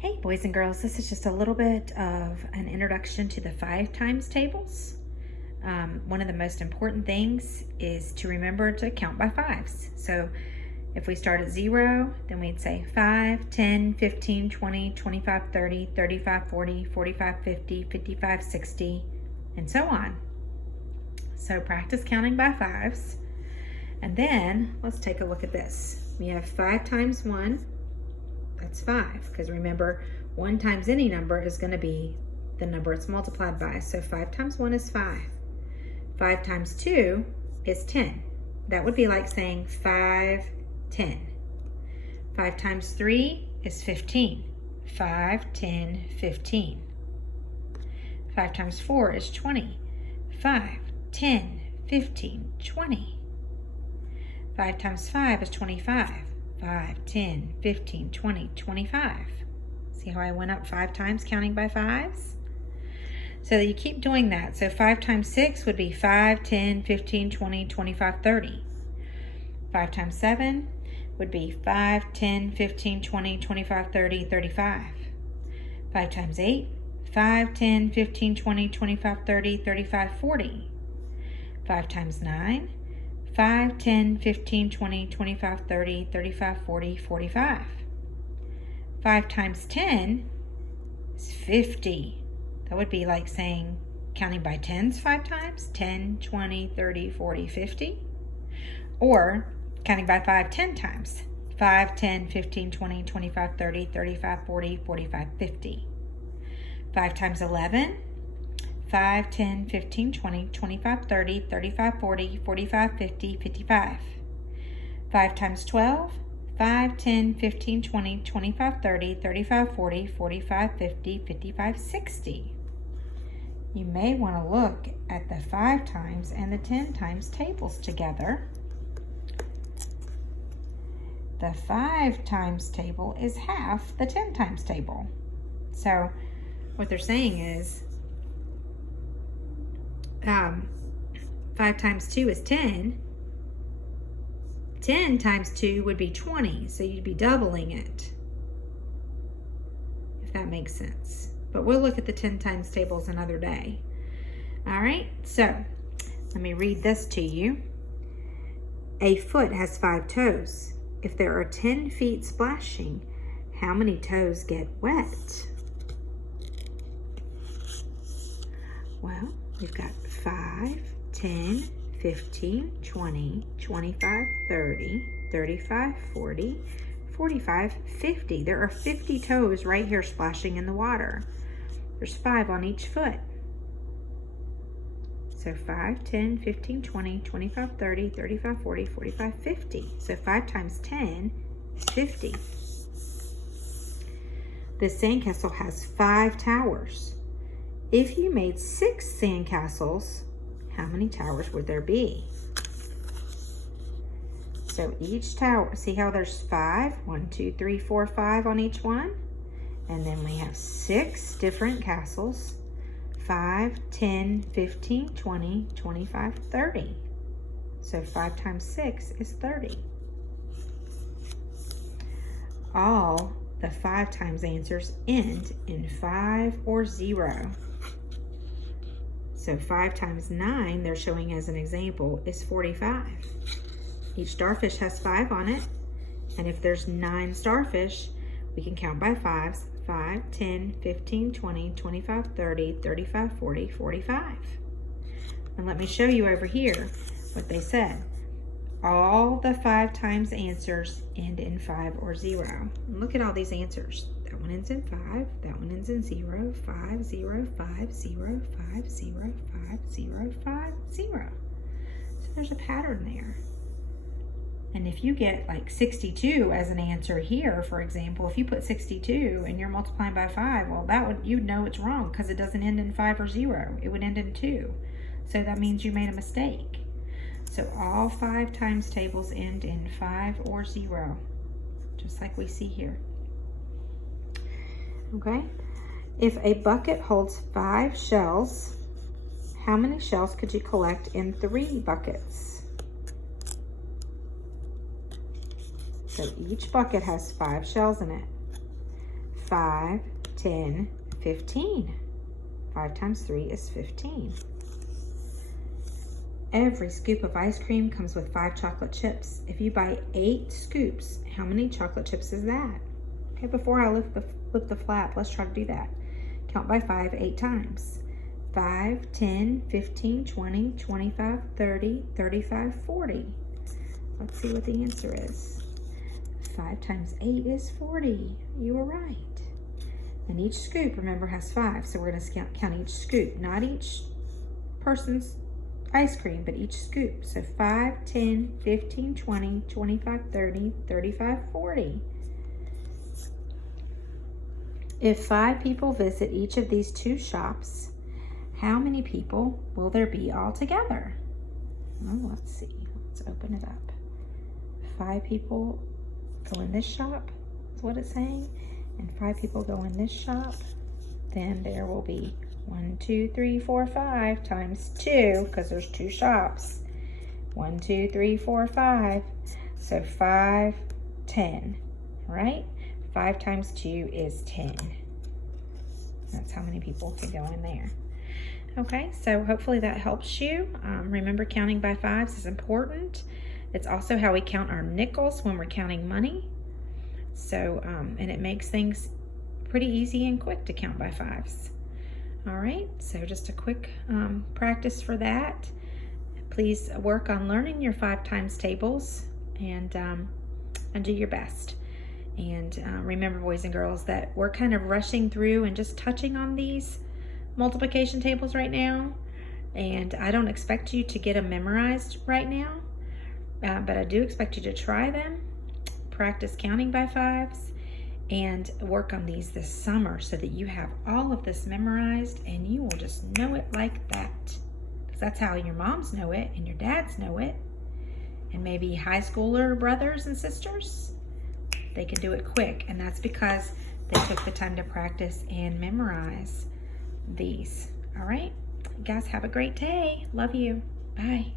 Hey boys and girls, this is just a little bit of an introduction to the 5 times tables. One of the most important things is to remember to count by fives. So if we start at 0, then we'd say 5, 10, 15, 20, 25, 30, 35, 40, 45, 50, 55, 60, and so on. So practice counting by fives. And then let's take a look at this. We have 5 times 1. That's 5, because remember, 1 times any number is going to be the number it's multiplied by. So 5 times 1 is 5. 5 times 2 is 10. That would be like saying 5, 10. 5 times 3 is 15. 5, 10, 15. 5 times 4 is 20. 5, 10, 15, 20. 5 times 5 is 25. 5, 10, 15, 20, 25. See how I went up 5 times counting by fives? So that you keep doing that. So 5 times 6 would be 5, 10, 15, 20, 25, 30. 5 times 7 would be 5, 10, 15, 20, 25, 30, 35. 5 times 8, 5, 10, 15, 20, 25, 30, 35, 40. 5 times 9, 5, 10, 15, 20, 25, 30, 35, 40, 45. 5 times 10 is 50. That would be like saying, counting by tens 5 times, 10, 20, 30, 40, 50. Or counting by 5 10 times, 5, 10, 15, 20, 25, 30, 35, 40, 45, 50. 5 times 11, 5, 10, 15, 20, 25, 30, 35, 40, 45, 50, 55. 5 times 12, 5, 10, 15, 20, 25, 30, 35, 40, 45, 50, 55, 60. You may want to look at the 5 times and the 10 times tables together. The 5 times table is half the 10 times table. So what they're saying is 5 times 2 is 10. 10 times 2 would be 20, so you'd be doubling it, if that makes sense. But we'll look at the 10 times tables another day. All right, so let me read this to you. A foot has 5 toes. If there are 10 feet splashing, how many toes get wet? Well, we've got 5, 10, 15, 20, 25, 30, 35, 40, 45, 50. There are 50 toes right here splashing in the water. There's 5 on each foot. So 5, 10, 15, 20, 25, 30, 35, 40, 45, 50. So 5 times 10 is 50. This sandcastle has 5 towers. If you made 6 sandcastles, how many towers would there be? So each tower, see how there's 5? 1, 2, 3, 4, 5 on each one? And then we have 6 different castles. 5, 10, 15, 20, 25, 30. So 5 times 6 is 30. All the 5 times answers end in 5 or 0. So 5 times 9, they're showing as an example, is 45. Each starfish has 5 on it. And if there's 9 starfish, we can count by fives. 5, 10, 15, 20, 25, 30, 35, 40, 45. And let me show you over here what they said. All the 5 times answers end in 5 or 0. And look at all these answers. That one ends in 5, that one ends in 0, 5, 0, 5, 0, 5, 0, 5, 0, 5, 0. So there's a pattern there. And if you get like 62 as an answer here, for example, if you put 62 and you're multiplying by 5, well, you'd know it's wrong because it doesn't end in 5 or 0. It would end in 2. So that means you made a mistake. So all 5 times tables end in 5 or 0, just like we see here. Okay, if a bucket holds 5 shells, how many shells could you collect in 3 buckets? So each bucket has 5 shells in it. 5, 10, 15. 5 times 3 is 15. Every scoop of ice cream comes with 5 chocolate chips. If you buy 8 scoops, how many chocolate chips is that? Okay, before I flip the flap, let's try to do that. Count by 5 8 times. 5, 10, 15, 20, 25, 30, 35, 40. Let's see what the answer is. 5 times 8 is 40. You were right. And each scoop, remember, has 5. So we're going to count each scoop, not each person's ice cream, but each scoop. So 5, 10, 15, 20, 25, 30, 35, 40. If 5 people visit each of these 2 shops, how many people will there be altogether? Well, let's see. Let's open it up. 5 people go in this shop, is what it's saying, and 5 people go in this shop. Then there will be 1, 2, 3, 4, 5 times 2, because there's 2 shops. 1, 2, 3, 4, 5. So 5, 10, right? 5 times 2 is 10. That's how many people can go in there. Okay, so hopefully that helps you. Remember, counting by 5s is important. It's also how we count our nickels when we're counting money. So, and it makes things pretty easy and quick to count by 5s. All right, so just a quick practice for that. Please work on learning your 5 times tables and do your best. And remember, boys and girls, that we're kind of rushing through and just touching on these multiplication tables right now. And I don't expect you to get them memorized right now, but I do expect you to try them, practice counting by 5s, and work on these this summer so that you have all of this memorized and you will just know it like that. Because that's how your moms know it and your dads know it. And maybe high schooler brothers and sisters, they can do it quick. And that's because they took the time to practice and memorize these. All right, you guys have a great day. Love you. Bye.